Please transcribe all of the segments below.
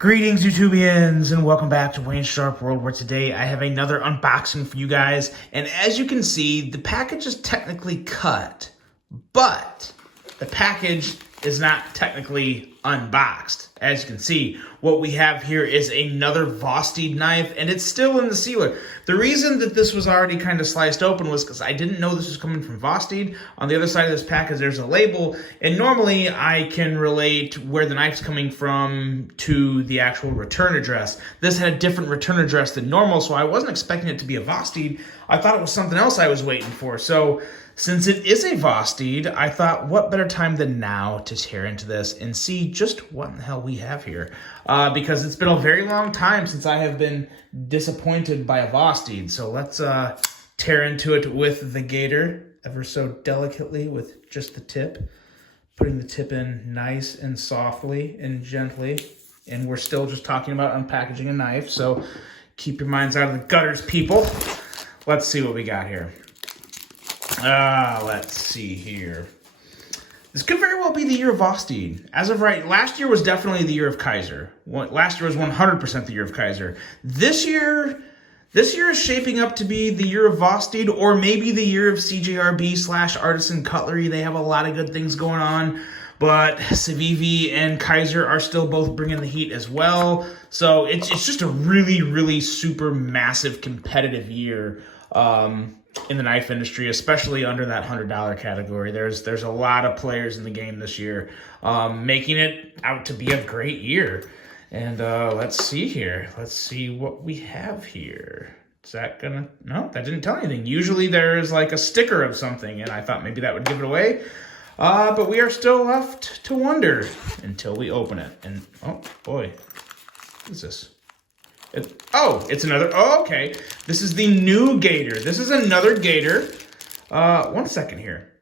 Greetings, YouTubians, and welcome back to Wayne's Sharp World, where today I have another unboxing for you guys. And as you can see, the package is technically cut, but the package is not technically unboxed. As you can see, what we have here is another Vosteed knife, and it's still in the sealer. The reason that this was already kind of sliced open was because I didn't know this was coming from Vosteed. On the other side of this package, there's a label, and normally I can relate where the knife's coming from to the actual return address. This had a different return address than normal, so I wasn't expecting it to be a Vosteed. I thought it was something else I was waiting for. So since it is a Vosteed, I thought what better time than now to tear into this and see just what in the hell we have here. Because it's been a very long time since I have been disappointed by a Vosteed. So let's tear into it with the gator, ever so delicately with just the tip. Putting the tip in nice and softly and gently. And we're still just talking about unpackaging a knife, so keep your minds out of the gutters, people. Let's see what we got here. Let's see here. This could very well be the year of Vosteed. As of right, last year was definitely the year of Kaiser. Last year was 100% the year of Kaiser. This year is shaping up to be the year of Vosteed, or maybe the year of CJRB/Artisan Cutlery. They have a lot of good things going on, but Civivi and Kaiser are still both bringing the heat as well. So it's just a really, really super massive competitive year in the knife industry, especially under that $100 category. There's a lot of players in the game this year, making it out to be a great year. And let's see here. Let's see what we have here. Is that gonna... No, that didn't tell anything. Usually there is like a sticker of something, and I thought maybe that would give it away. But we are still left to wonder until we open it. And oh boy, what is this? It's another... Oh, okay. This is the new gator. This is another gator. 1 second here.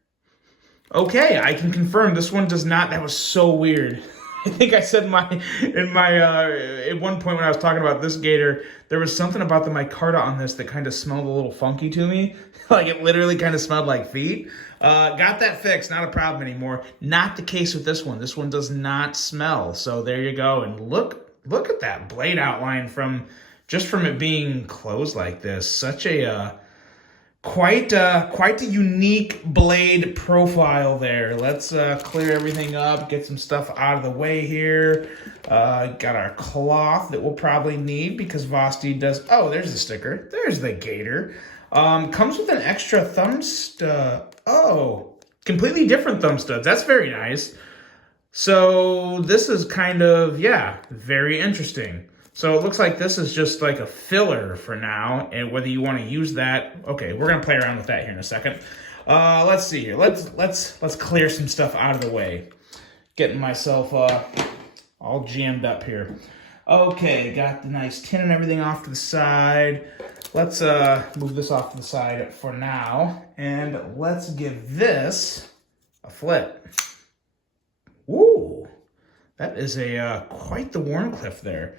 Okay, I can confirm this one does not... That was so weird. I think I said at one point when I was talking about this gator, there was something about the micarta on this that kind of smelled a little funky to me. Like it literally kind of smelled like feet. Got that fixed, not a problem anymore. Not the case with this one. This one does not smell. So there you go. And look at that blade outline from it being closed like this. Such a quite a unique blade profile there. Let's clear everything up, get some stuff out of the way here. Got our cloth that we'll probably need because Vosteed does... Oh, there's the sticker. There's the gator. Comes with an extra thumb stud. Oh, completely different thumb studs. That's very nice. So this is kind of, yeah, very interesting. So it looks like this is just like a filler for now, and whether you want to use that, okay, we're gonna play around with that here in a second. Let's see here. Let's clear some stuff out of the way. Getting myself all jammed up here. Okay, got the nice tin and everything off to the side. Let's move this off to the side for now, and let's give this a flip. Ooh, that is a quite the Warncliffe there.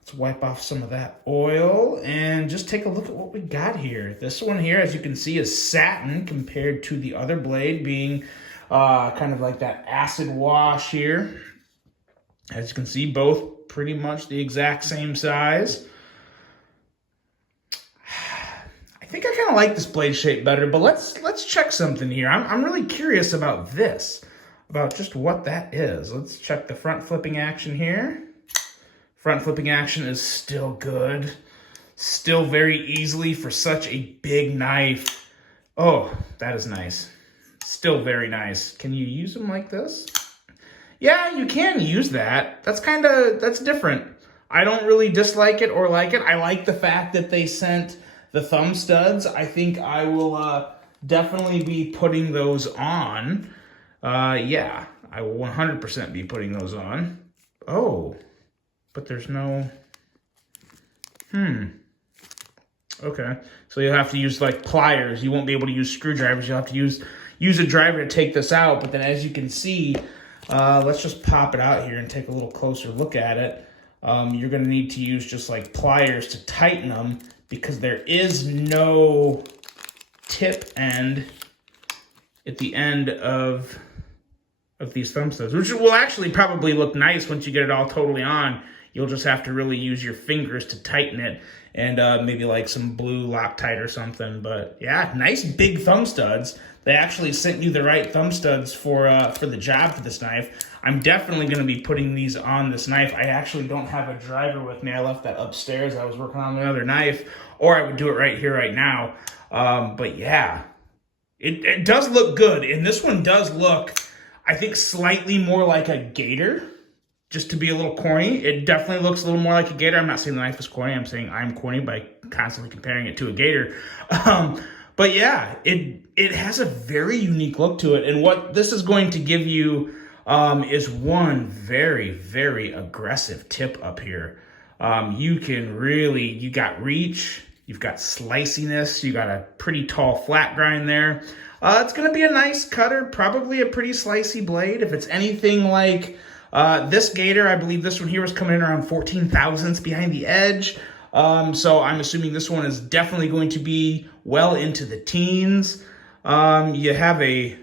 Let's wipe off some of that oil and just take a look at what we got here. This one here, as you can see, is satin compared to the other blade being kind of like that acid wash here. As you can see, both pretty much the exact same size. I think I kind of like this blade shape better, but let's check something here. I'm really curious about this, about just what that is. Let's check the front flipping action here. Front flipping action is still good. Still very easily for such a big knife. Oh, that is nice. Still very nice. Can you use them like this? Yeah, you can use that. That's different. I don't really dislike it or like it. I like the fact that they sent the thumb studs. I think I will definitely be putting those on. Yeah, I will 100% be putting those on. Oh, but there's no... Okay, so you'll have to use like pliers. You won't be able to use screwdrivers. You'll have to use a driver to take this out. But then as you can see, let's just pop it out here and take a little closer look at it. You're gonna need to use just like pliers to tighten them because there is no tip end at the end of these thumb studs, which will actually probably look nice once you get it all totally on. You'll just have to really use your fingers to tighten it, and maybe like some blue Loctite or something. But yeah, nice big thumb studs. They actually sent you the right thumb studs for the job for this knife. I'm definitely going to be putting these on this knife. I actually don't have a driver with me. I left that upstairs. I was working on another knife, or I would do it right here, right now. But yeah, it does look good. And this one does look, I think, slightly more like a gator, just to be a little corny. It definitely looks a little more like a gator. I'm not saying the knife is corny. I'm saying I'm corny by constantly comparing it to a gator. But yeah, it has a very unique look to it. And what this is going to give you is one very, very aggressive tip up here. You can really, you got reach, you've got sliciness, you got a pretty tall flat grind there. It's going to be a nice cutter, probably a pretty slicey blade. If it's anything like this gator, I believe this one here was coming in around 14 thousandths behind the edge. So I'm assuming this one is definitely going to be well into the teens. You have a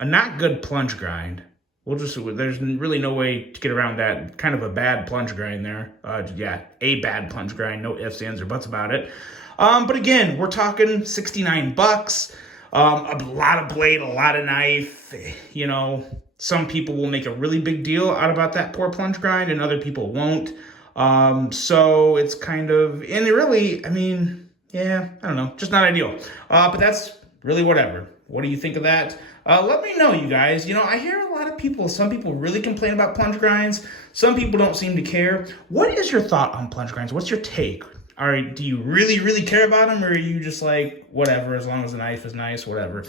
not good plunge grind. There's really no way to get around that. Kind of a bad plunge grind there. Yeah, a bad plunge grind. No ifs, ands, or buts about it. But again, we're talking 69 bucks. A lot of blade, a lot of knife. You know, some people will make a really big deal out about that poor plunge grind, and other people won't. So it's kind of, and it really, I mean, yeah, I don't know, just not ideal. But that's really whatever. What do you think of that? Let me know, you guys. You know, I hear a lot of people, some people really complain about plunge grinds. Some people don't seem to care. What is your thought on plunge grinds? What's your take? Do you really, really care about them, or are you just like, whatever, as long as the knife is nice, whatever?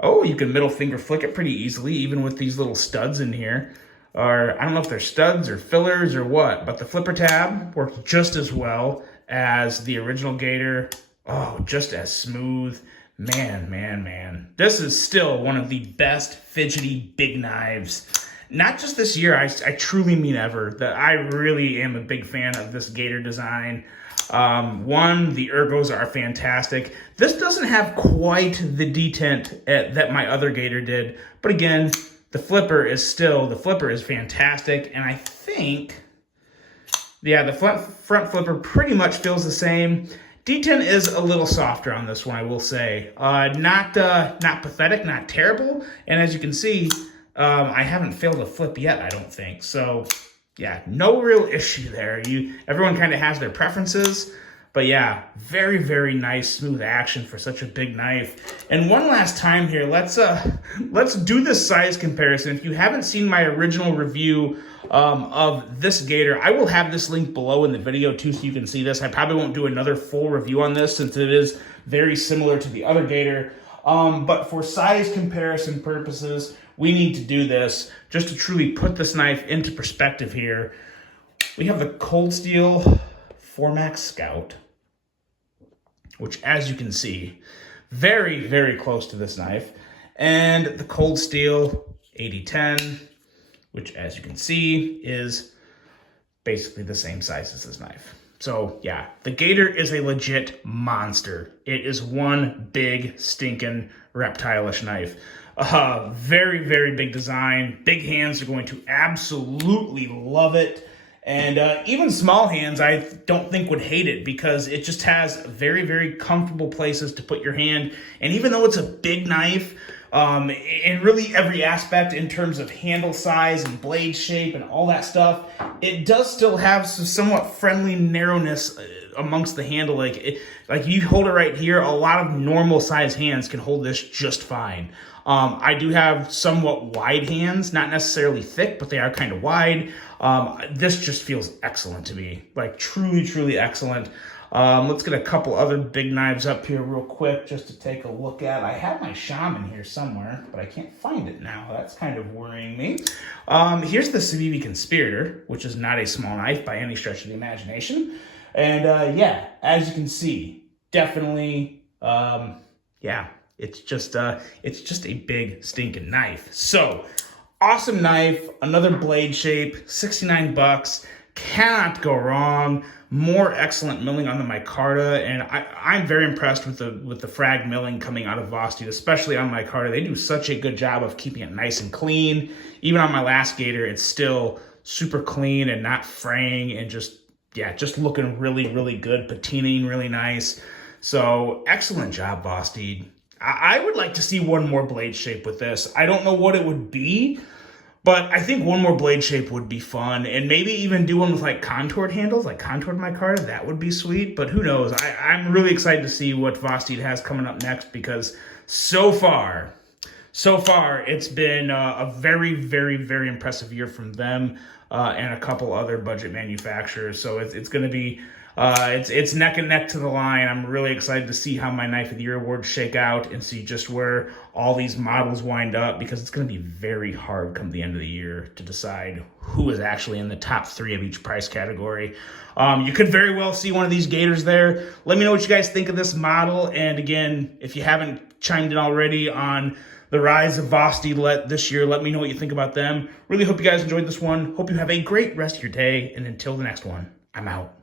Oh, you can middle finger flick it pretty easily, even with these little studs in here. Or I don't know if they're studs or fillers or what, but the flipper tab works just as well as the original gator. Oh, just as smooth. Man. This is still one of the best fidgety big knives. Not just this year, I truly mean ever. I really am a big fan of this gator design. The ergos are fantastic. This doesn't have quite the detent that my other gator did, but again, the flipper is fantastic, and I think, yeah, the front flipper pretty much feels the same. Detent is a little softer on this one, I will say. Not pathetic, not terrible, and as you can see, I haven't failed a flip yet, I don't think. So, yeah, no real issue there. Everyone kind of has their preferences. But yeah, very, very nice, smooth action for such a big knife. And one last time here, let's do this size comparison. If you haven't seen my original review of this gator, I will have this link below in the video too, so you can see this. I probably won't do another full review on this since it is very similar to the other gator. But for size comparison purposes, we need to do this just to truly put this knife into perspective here. We have the Cold Steel 4MAX Scout, which, as you can see, very, very close to this knife, and the Cold Steel 8010, which, as you can see, is basically the same size as this knife. So, yeah, the gator is a legit monster. It is one big, stinking, reptile-ish knife. Very, very big design. Big hands are going to absolutely love it. And even small hands, I don't think would hate it because it just has very, very comfortable places to put your hand. And even though it's a big knife, in really every aspect in terms of handle size and blade shape and all that stuff, it does still have some somewhat friendly narrowness amongst the handle. Like you hold it right here, a lot of normal size hands can hold this just fine. I do have somewhat wide hands, not necessarily thick, but they are kind of wide. This just feels excellent to me, like truly, truly excellent. Let's get a couple other big knives up here real quick just to take a look at. I have my Shaman here somewhere, but I can't find it now. That's kind of worrying me. Here's the Civivi Conspirator, which is not a small knife by any stretch of the imagination. And yeah, as you can see, definitely, yeah, it's just a big stinking knife. So awesome knife, another blade shape, 69 bucks. Cannot go wrong. More excellent milling on the micarta, and I'm very impressed with the frag milling coming out of Vosti, especially on micarta. They do such a good job of keeping it nice and clean. Even on my last gator, it's still super clean and not fraying, and just looking really, really good, patinaing really nice. So excellent job, Vosteed. I would like to see one more blade shape with this. I don't know what it would be, but I think one more blade shape would be fun, and maybe even do one with like contoured handles, like contoured micarta. That would be sweet, but who knows? I'm really excited to see what Vosteed has coming up next, because so far, it's been a very, very, very impressive year from them and a couple other budget manufacturers. So it's going to be it's neck and neck to the line. I'm really excited to see how my Knife of the Year awards shake out and see just where all these models wind up, because it's going to be very hard come the end of the year to decide who is actually in the top 3 of each price category. You could very well see one of these Gators there. Let me know what you guys think of this model. And again, if you haven't chimed in already on the rise of Vosteed this year, let me know what you think about them. Really hope you guys enjoyed this one. Hope you have a great rest of your day. And until the next one, I'm out.